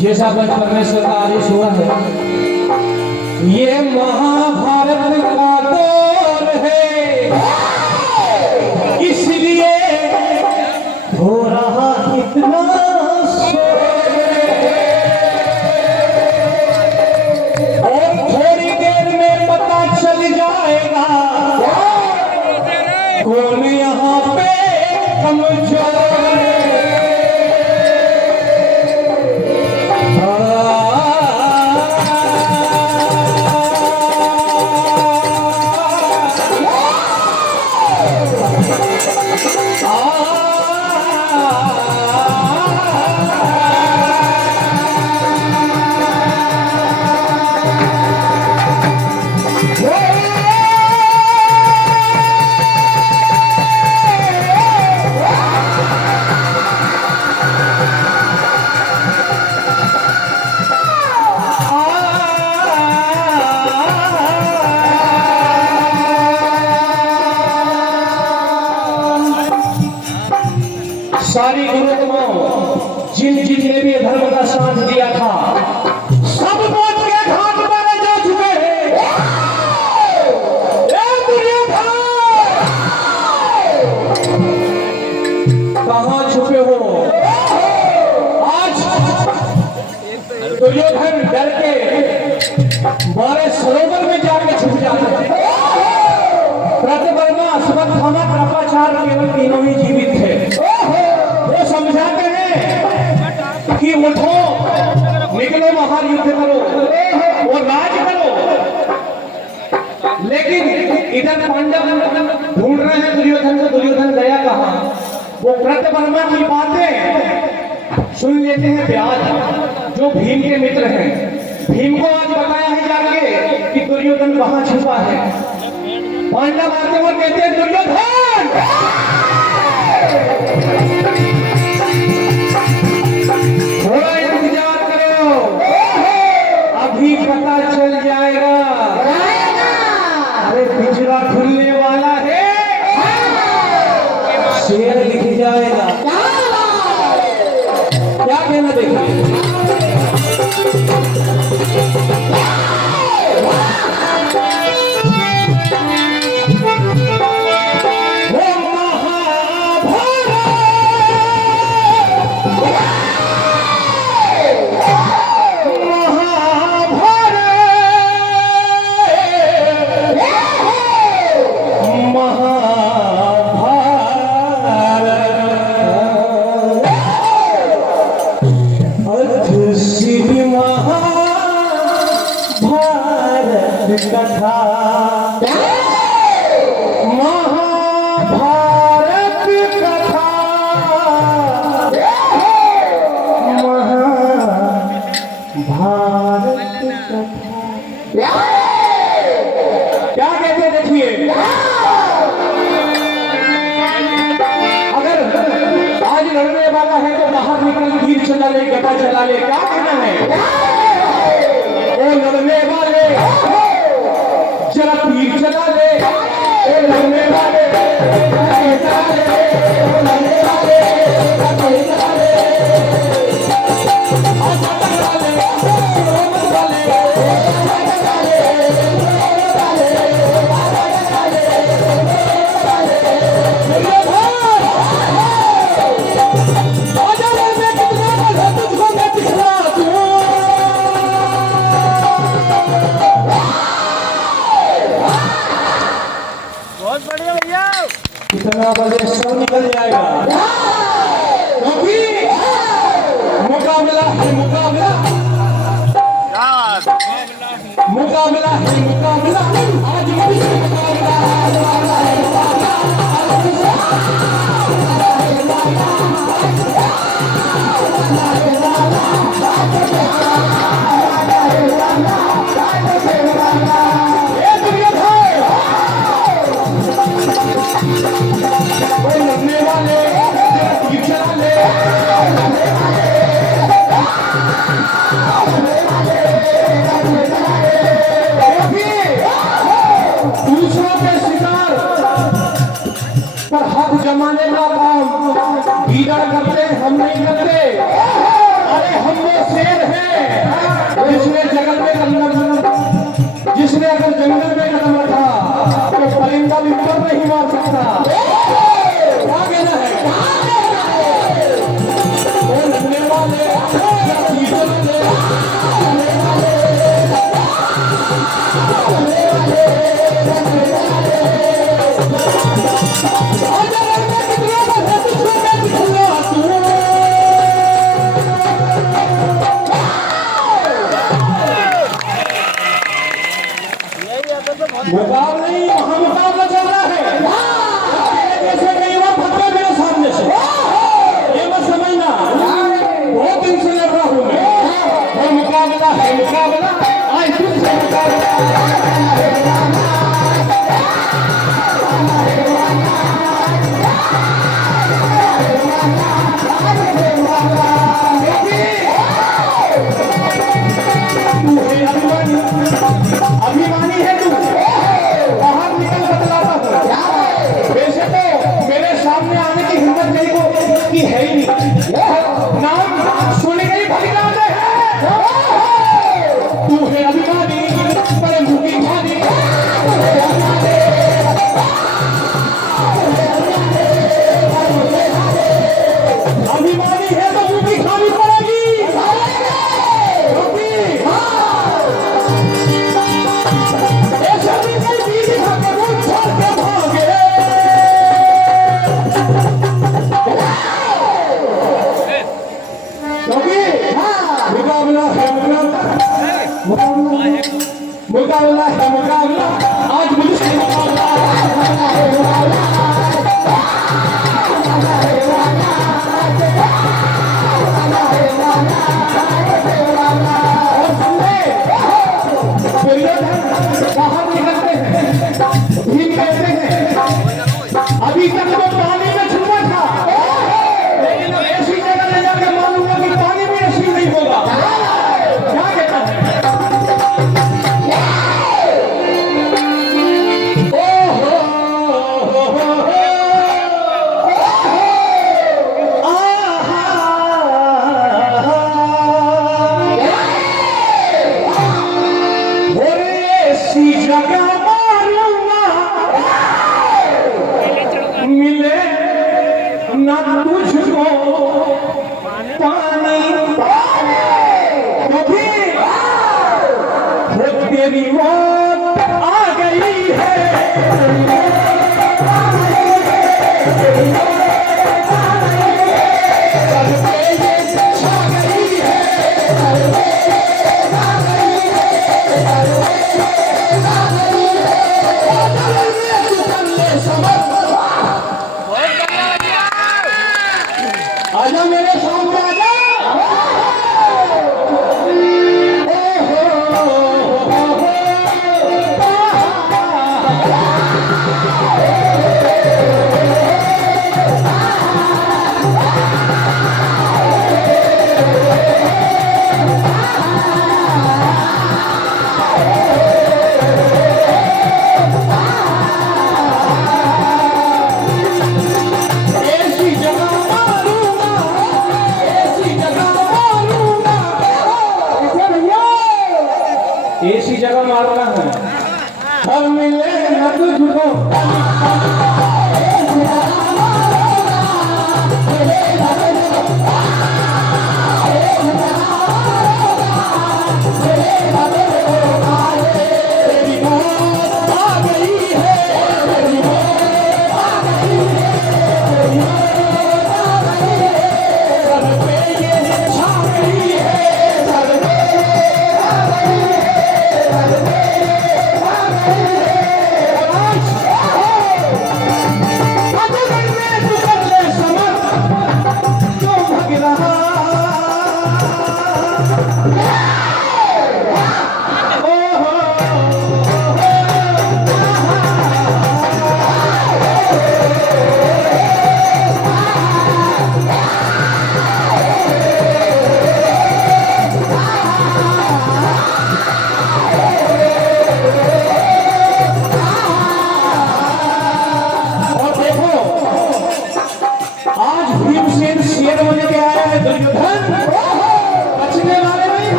जैसा बच परमेश्वर का आदेश हुआ है, ये महाभारत का दौर है, इसलिए हो रहा इतना और थोड़ी देर में पता चल जाएगा कौन यहाँ पे कमजोर सारी गुरु को जितने भी धर्म का साथ दिया था सब मौत के घाट पर जा चुके हैं। कहाँ छुपे हो? आज दुर्योधन डर के बारे सरोवर में जाके छुप जाते हैं। कृतवर्मा, अश्वत्थामा, कृपाचार्य केवल तीनों ही जीवित थे। वो समझाते हैं कि उठो, निकलो, महायुद्ध करो और राज करो, लेकिन इधर पांडव ढूंढ रहे हैं दुर्योधन को। दुर्योधन गया कहाँ? वो कृतवर्मा की बातें सुन लेते हैं व्यास, जो भीम के मित्र हैं। भीम को आज बताया है जाके कि दुर्योधन कहाँ छुपा है। पांडव आते और कहते हैं दुर्योधन थोड़ा इंतजार करो, अभी पता चल जाएगा। अरे पिंजरा खुलने वाला है, शेर लिख जाएगा। क्या कहना देखिए। कथा महाभारत कथा, महाभारत कथा। क्या कहते देखिए, अगर आज लड़ने वाला है तो बाहर निकल तीर चला ले, गदा चला ले। क्या कहना है? वो लड़ने वाले जरा तीर चला ले, ओ लड़ने वाले चला ले, ओ लड़ने वाले चला ले, आजा चला ले, रोमन वाले चला ले, इतना बजे सब निकल जाएगा, क्योंकि मुकाबला है मुकाबला, मुकाबला है मुकाबला, आज मुकाबला जमाने का काम लीडर करते, हम नहीं करते। अरे हम वो शेर हैं जिसने जंगल में कदम, जिसने अगर जंगल में कदम रखा तो परिंदा भी ऊपर नहीं मार सकता। क्या कहना है? वो लड़ने वाले मुकाबला नहीं, वहां मुकाबला चल रहा है। जैसे कई बार भटके मेरे सामने से, ये मत समझना बहुत दिन से लड़ रहा हूं मैं। और मुकाबला है मुकाबला, आज फिर से मुकाबला। अभिमानी है तू, बाहर निकल बतलाता था। वैसे तो मेरे सामने आने की हिम्मत नहीं को की है ही नहीं, नाम सुन के ही भग जाते हैं। तू है अभिमानी पर मुखी खानी, अभिमानी है तो मुखी खानी पड़ेगी। मुकाबला है मुकाबला, आज मुझसे मुकाबला बाहर निकलते हैं, भीम कहते हैं अभी तक तो पानी में छुपा था, लेकिन अब ऐसी जगह ले जाकर मालूम कि पानी में ऐसी नहीं होगा। क्या कहता है? तेरी मौत आ गई है, आजा मेरे सामने आजा। ऐसी जगह मारना है, हम मिले न तुझको। तेरी मौत आ गई है, तेरी मौत आ गई है।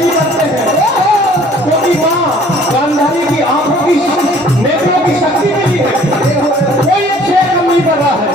नहीं करते हैं, क्योंकि माँ गांधारी की आंखों की नेत्रों की शक्ति मिली है, कोई अच्छे काम नहीं कर रहा है।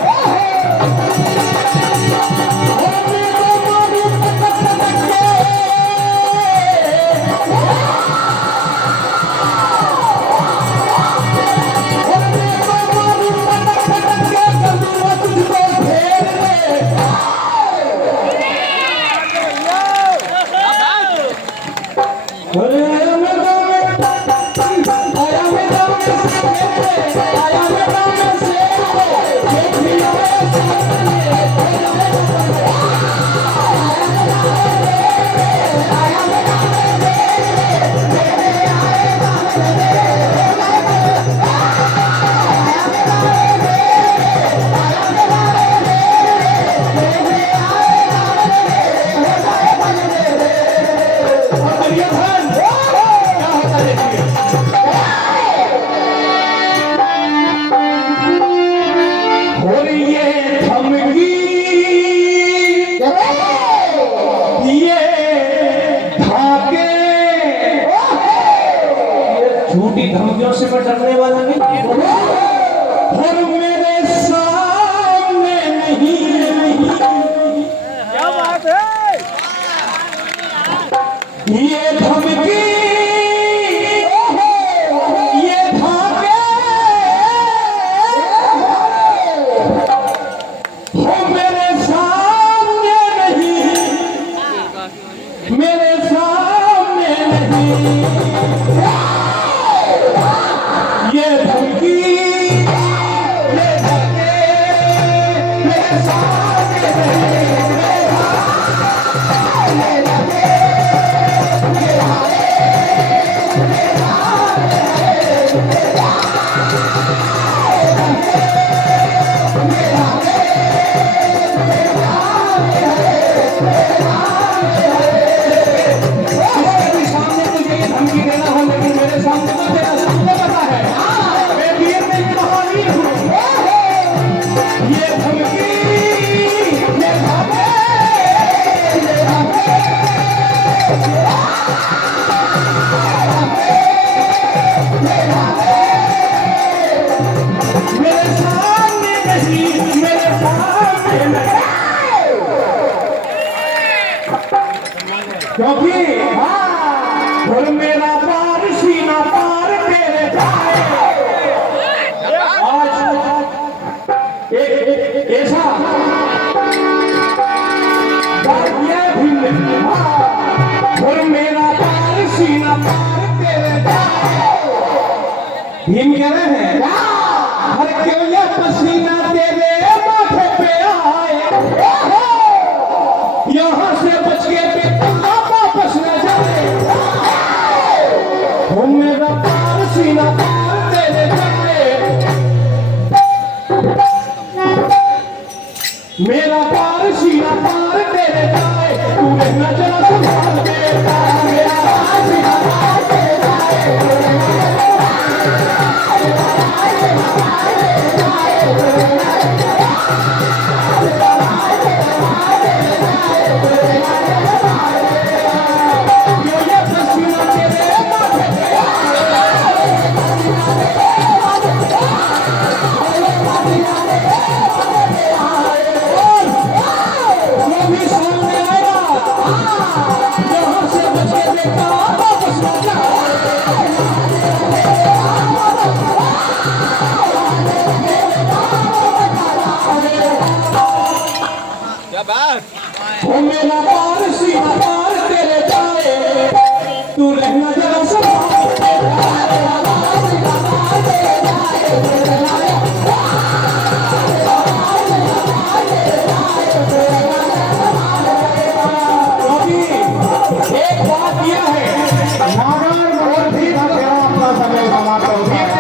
झूठी धमकियों से मैं डरने वाला नहीं, और मेरे सामने नहीं। क्या बात है? ये धमकी, ये धागे, हो मेरे सामने नहीं, मेरे सामने नहीं। ये धमकी, ये धमकी मेरे सामने नहीं, क्योंकि और मेरा पार सीना पार तेरे जाए। आज एक ऐसा और मेरा पार सीना पार तेरे जाए। भीम कह रहे हैं हर क्यों ये पसीना तेरे माथे पे आए, यहाँ से बच के वापस न जाए। मेरा पार सीना पार तेरे जाए, मेरा पार सीना पार तेरे जाए। तू रहना जरा संभाल के, मेरा पार सीना पार तेरे जाए। हो मेरा पार सीना पार तेरे जाए। तू रहना जरा संभाल के, मेरा पार सीना पार तेरे जाए। एक बात यह है, नागर और भी अपना समय समाप्त हो गया।